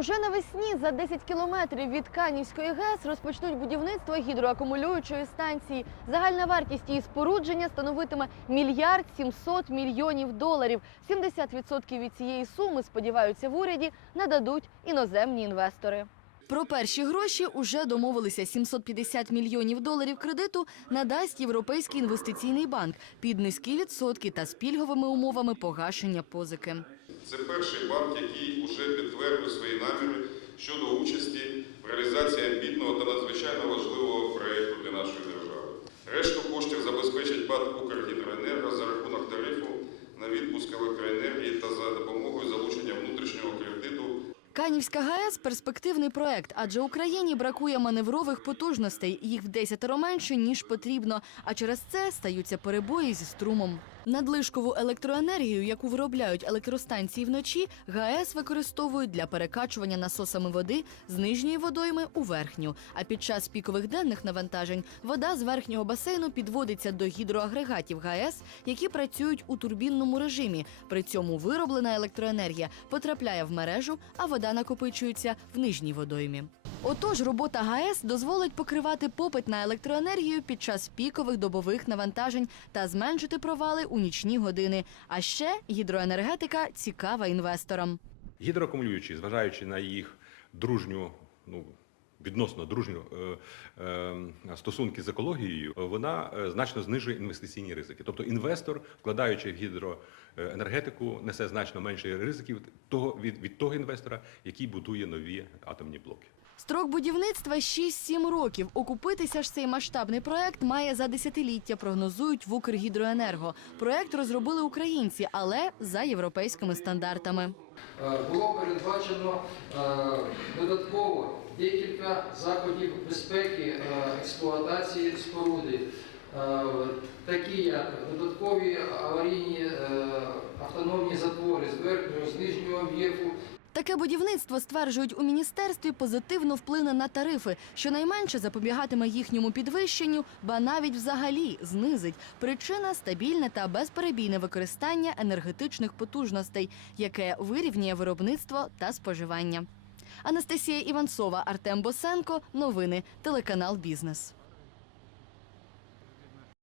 Уже навесні за 10 кілометрів від Канівської ГЕС розпочнуть будівництво гідроакумулюючої станції. Загальна вартість її спорудження становитиме мільярд 700 мільйонів доларів. 70% від цієї суми, сподіваються в уряді, нададуть іноземні інвестори. Про перші гроші уже домовилися 750 мільйонів доларів кредиту надасть Європейський інвестиційний банк під низькі відсотки та з пільговими умовами погашення позики. Це перший банк, який свої наміри щодо участі в реалізації амбітного та надзвичайно важливого проєкту для нашої держави. Решту коштів забезпечить ПАД «Укргідроенерго» за рахунок тарифу на відпуск електроенергії та за допомогою залучення внутрішнього кредиту Канівська ГАЕС перспективний проект, адже Україні бракує маневрових потужностей. Їх в десятеро менше ніж потрібно. А через це стаються перебої зі струмом. Надлишкову електроенергію, яку виробляють електростанції вночі, ГАЕС використовують для перекачування насосами води з нижньої водойми у верхню. А під час пікових денних навантажень вода з верхнього басейну підводиться до гідроагрегатів ГАЕС, які працюють у турбінному режимі. При цьому вироблена електроенергія потрапляє в мережу, а вода накопичується в нижній водоймі. Отож, робота ГАЕС дозволить покривати попит на електроенергію під час пікових добових навантажень та зменшити провали у нічні години. А ще гідроенергетика цікава інвесторам. Гідроакумулюючі, зважаючи на їх дружню, ну відносно дружню е, е, стосунки з екологією, вона е, значно знижує інвестиційні ризики. Тобто інвестор, вкладаючи в гідроенергетику, несе значно менше ризиків того від, від того інвестора, який будує нові атомні блоки. Строк будівництва 6-7 років. Окупитися ж цей масштабний проект має за десятиліття, прогнозують в Укргідроенерго. Проект розробили українці, але за європейськими стандартами. Е, було передбачено е, додатково декілька заходів безпеки е, експлуатації споруди, такі як додаткові аварійні автономні затвори з верхнього, з нижнього об'єкту, Таке будівництво стверджують у міністерстві позитивно вплине на тарифи, щонайменше запобігатиме їхньому підвищенню, ба навіть взагалі знизить. Причина стабільне та безперебійне використання енергетичних потужностей, яке вирівнює виробництво та споживання. Анастасія Іванцова, Артем Босенко. Новини телеканал Бізнес.